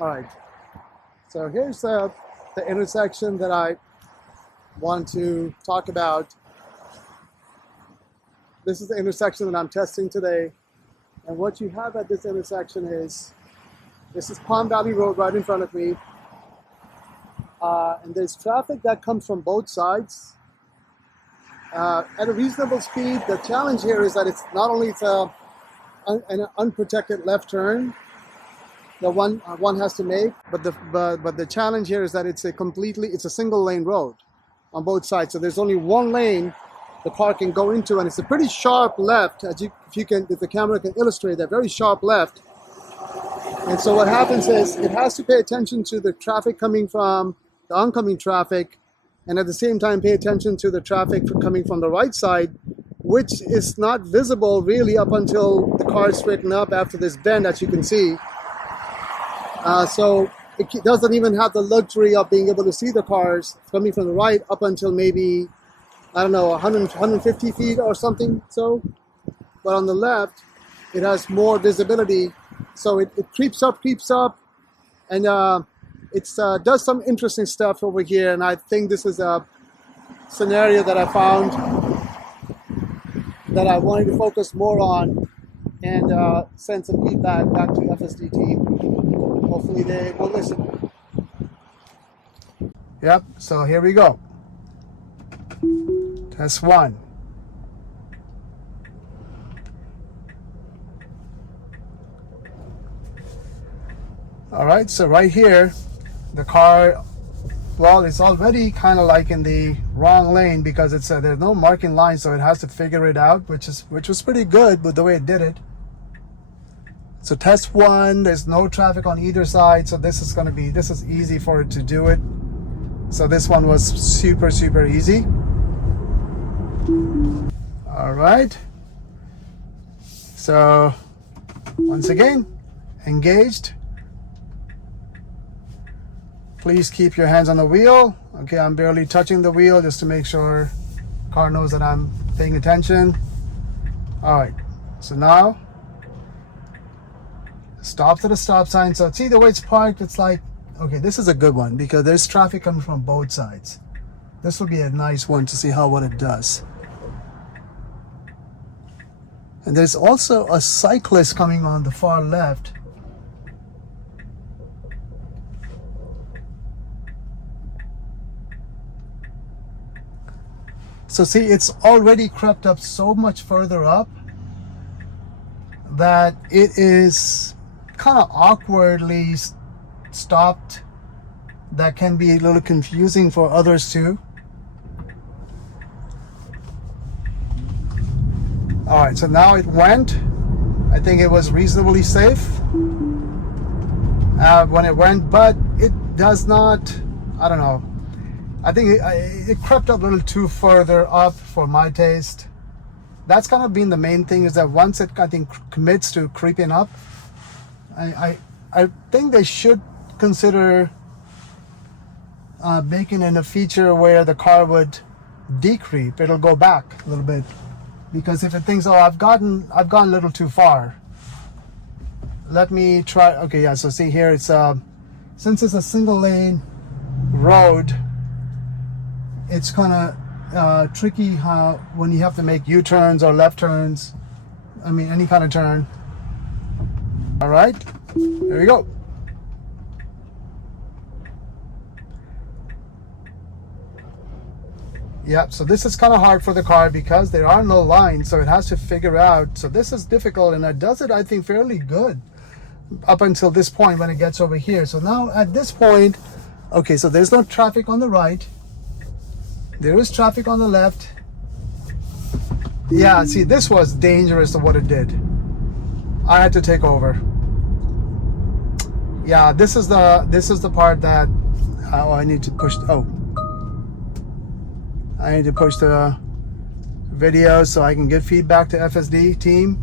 All right, so here's the intersection that I want to talk about. This is the intersection that I'm testing today. And what you have at this intersection is, this is Palm Valley Road right in front of me. And there's traffic that comes from both sides at a reasonable speed. The challenge here is that it's not only an unprotected left turn that one has to make, but the challenge here is that it's a single lane road on both sides. So there's only one lane the car can go into, and it's a pretty sharp left, if the camera can illustrate that, very sharp left. And so what happens is it has to pay attention to the traffic coming from the oncoming traffic, and at the same time pay attention to the traffic coming from the right side, which is not visible really up until the car is straightened up after this bend, as you can see. So it doesn't even have the luxury of being able to see the cars coming from the right up until maybe, I don't know, 150 feet or something. So, but on the left, it has more visibility. So it creeps up, and it does some interesting stuff over here. And I think this is a scenario that I found that I wanted to focus more on and send some feedback back to FSD team. Hopefully they will listen. Yep, so here we go. Test one. All right, so right here, the car, well, it's already kind of like in the wrong lane because it's there's no marking line, so it has to figure it out, which was pretty good with the way it did it. So test one, there's no traffic on either side, so this is easy for it to do it. So this one was super easy. All right, so once again, engaged. Please keep your hands on the wheel. Okay, I'm barely touching the wheel just to make sure the car knows that I'm paying attention. All right, so now stops at a stop sign. So see the way it's parked, it's like, okay, this is a good one because there's traffic coming from both sides. This will be a nice one to see what it does. And there's also a cyclist coming on the far left. So see, it's already crept up so much further up that it is kind of awkwardly stopped. That can be a little confusing for others too. All right, so now it went. I think it was reasonably safe when it went, but it does not, I don't know. I think it crept up a little too further up for my taste. That's kind of been the main thing, is that once it, I think, commits to creeping up, I think they should consider making in a feature where the car would decreep. It'll go back a little bit, because if it thinks, oh, I've gone a little too far. Let me try. Okay, yeah. So see here, it's since it's a single lane road, it's kind of tricky when you have to make U-turns or left turns. I mean, any kind of turn. All right, there we go. Yeah, so this is kind of hard for the car because there are no lines, so it has to figure out. So this is difficult, and it does it, I think, fairly good up until this point when it gets over here. So now at this point, okay, so there's no traffic on the right. There is traffic on the left. Yeah, see, this was dangerous of what it did. I had to take over. Yeah, this is the part that I need to push. I need to push the video so I can get feedback to FSD team.